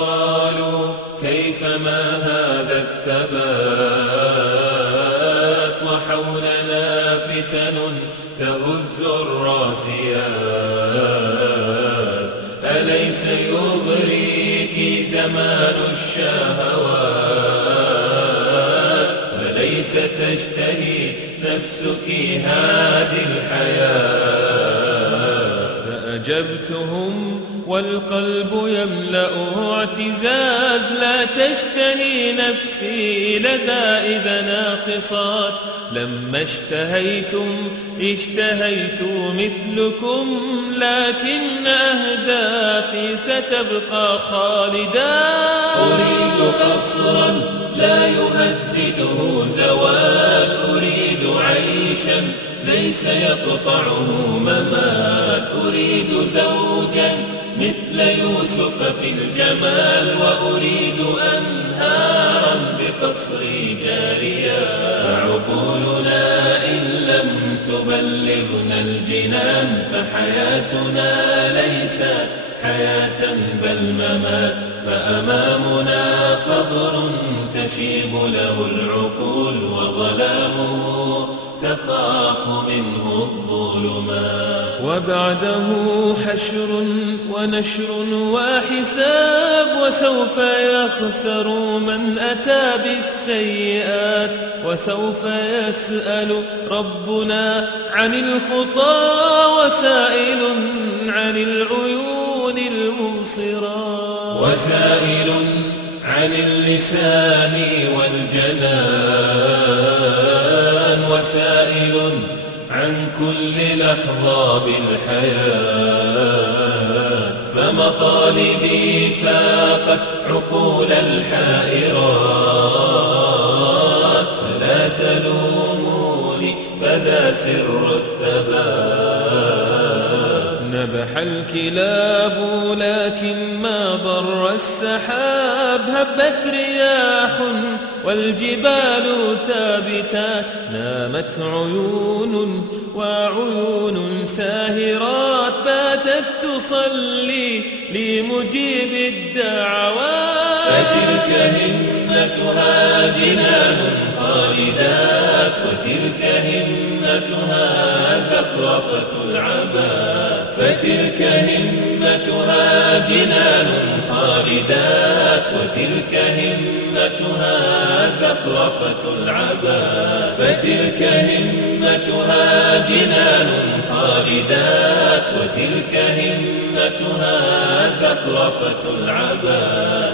قالوا كيف ما هذا الثبات وحولنا فتن تهز الراسيات أليس يغريك زمان الشهوات أليس تشتهي نفسك هذه الحياة فأجبتهم والقلب يملأه اعتزاز لا تشتهي نفسي لذائذ ناقصات لما اشتهيت مثلكم لكن أهدافي ستبقى خالدا أريد قصرا لا يهدده زوال أريد عيشا ليس يقطعه ممات أريد زوجا مثل يوسف في الجمال وأريد أنهارا بقصري جاريا فعقولنا إن لم تبلغنا الجنان فحياتنا ليست حياة بل ممات فأمامنا قبر تشيب له العقول وظلامه تخاف منه الظلمات وبعده حشر ونشر وحساب وسوف يخسر من أتى بالسيئات وسوف يسأل ربنا عن الخطى وسائل عن العيون المبصرات وسائل عن اللسان والجنان وسائل عن كل لحظة بالحياة فمطالبي فاقت عقول الحائرات فلا تلوموني فذا سر الثبات نبح الكلاب لكن ما ضر السحاب هبت رياح والجبال ثابتات نامت عيون وعيون ساهرات باتت تصلي لمجيب الدعوات فتلك همتها جنان خالدات وتلك همتها زخرفة العباد فتلك همتها جنان خالدات وتلك همتها زخرفة العباد فتلك همتها جنان خالدات وتلك همتها زخرفة العباد